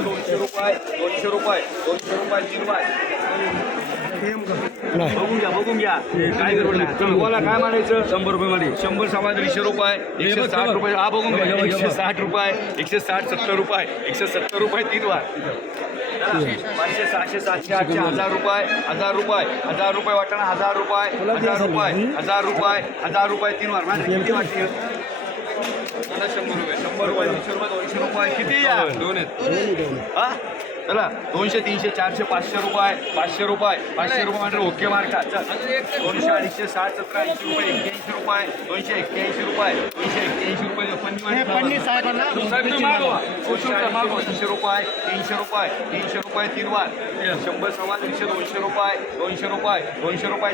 दोनशे रुपये दोनशे रुपये दोनशे रुपये तीन वाय नाही बघून घ्या बघून घ्या. काय करू नका. तुम्हाला काय म्हणायचं? शंभर रुपये मध्ये. शंभर सव्वा दीडशे रुपये एकशे साठ रुपये. हा बघून घ्या. एकशे साठ रुपये एकशे साठ सत्तर रुपये एकशे सत्तर रुपये तीन वार पाचशे सहाशे सातशे आठशे हजार रुपये हजार रुपये हजार रुपये वाटाणा हजार रुपये हजार रुपये हजार रुपये हजार रुपये तीन वार. माझे किती वाटते? मला शंभर रुपये शंभर रुपये दोनशे रुपये दोनशे रुपये. किती या? दोन आहेत. हा? चला दोनशे तीनशे चारशे पाचशे रुपये पाचशे रुपये पाचशे रुपये म्हणजे ओके मार्का चल दोनशे अडीचशे साठ सतरा ऐंशी रुपये एक्क्याऐंशी रुपये दोनशे एक्क्याऐंशी रुपये दोनशे एक्क्याऐंशी रुपये दोनशे रुपये. तीनशे रुपये तीनशे रुपये तीन वार. शंभर सव्वा दीडशे दोनशे रुपये दोनशे रुपये दोनशे रुपये.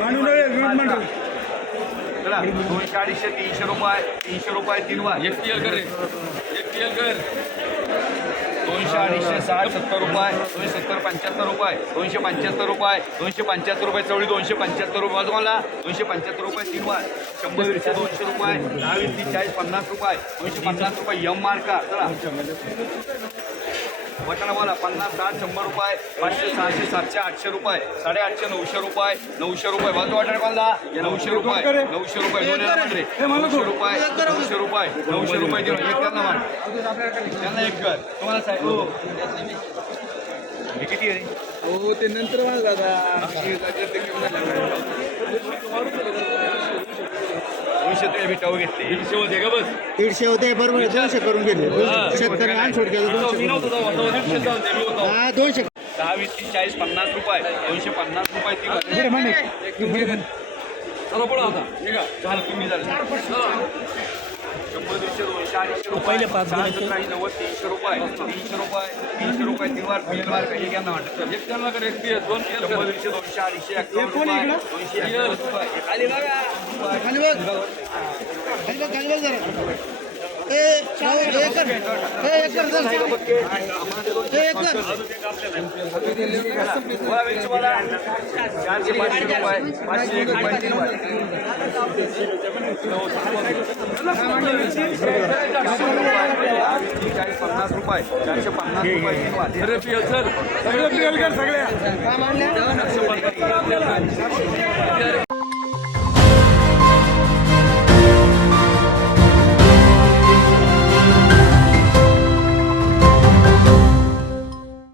चला दोनशे अडीचशे तीनशे रुपये तीनशे रुपये तीन वार. एक टीएल कर एक कर. दोनशे अडीचशे साठ सत्तर रुपये दोनशे सत्तर पंच्याहत्तर रुपये दोनशे पंच्याहत्तर रुपये दोनशे पंच्याहत्तर रुपये चवळी दोनशे पंच्याहत्तर रुपये तुम्हाला दोनशे पंच्याहत्तर रुपये तीन शंभर वीसशे दोनशे रुपये दहा वीस तीस चाळीस पन्नास रुपये दोनशे पन्नास रुपये यम मार्का. चला. वटाणा बोला पन्नास साठ शंभर रुपये पाचशे सहाशे सातशे आठशे रुपये साडेआठशे नऊशे रुपये नऊशे रुपये. बाजू वाटाणा बोलला नऊशे रुपये. नऊशे रुपये. नऊशे रुपये नऊशे रुपये. नऊशे रुपये देऊन एक त्यांना मान त्यांना एक कर. तुम्हाला साहेब हो. किती आहे? हो ते नंतर मला दोनशे ते भेटावं घेतले. दीडशे होते का बस? दीडशे होते बरोबर दोनशे करून गेले शेतकऱ्यांना केलं मी दोनशे नव्हतो तेव्हा, तेव्हा दीडशे चालते मी होतो. हा दोनशे. दहा वीस तीस चाळीस पन्नास रुपये. दोनशे पन्नास रुपये तीन पुढे म्हणे चला पुढं आता. निघा. झालं तुम्ही झालं. शंभर दीडशे दोनशे अडीचशे रुपये. नव्वद तीनशे रुपये. तीनशे रुपये तीनशे रुपये काही घ्या ना वाटत. एक त्यांना कर एक टीएल दोन शंभर दीडशे दोनशे अडीचशे अकरा रुपये. दोनशे अकरा रुपये. खाली बघा. चारशे पाचशे रुपये पाचशे एक रुपये तीन वार चाळीस पन्नास रुपये चारशे पन्नास रुपये. सगळ्या